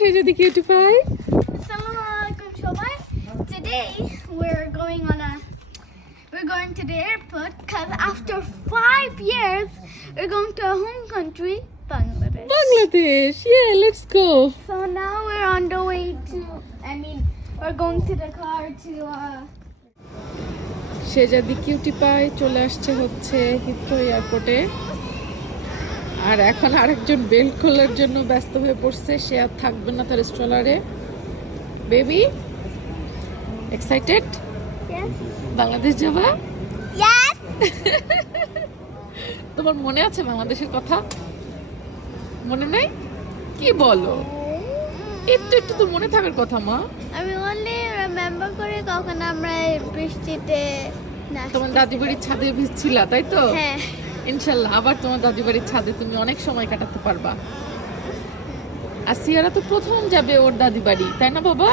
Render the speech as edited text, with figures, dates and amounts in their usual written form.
Shehzadi Cutie Pie. Assalamualaikum সবাই. Today we're going to the airport because after 5 years we're going to our home country, Bangladesh. Bangladesh. Yeah, let's go. So now we're on the way to, we're going to the car to Shehzadi Cutie Pie চলে আসছে হচ্ছে Heathrow এয়ারপোর্টে। আর এখন আরেকজন belt খোলার জন্য ব্যস্ত হয়ে পড়ছে, সে আর থাকবে না তার স্ট্রলারে। Baby excited Yes. বাংলাদেশ যাবা? Yes. তোমার মনে আছে বাংলাদেশের কথা? মনে নাই? কি বলো, একটু একটু তো মনে থাকার কথা মা। আমি only remember করে কখন আমরা বৃষ্টিতে তোমার দাদি বাড়ির ছাদে ভিজছিলা, তাই তো? হ্যাঁ। ইনশাল্লাহ আবার তোমার দাদি বাড়ির ছাদে তুমি অনেক সময় কাটাতে পারবা। আর সিয়ারা তো প্রথম যাবে ওর দাদি বাড়ি, তাই না বাবা?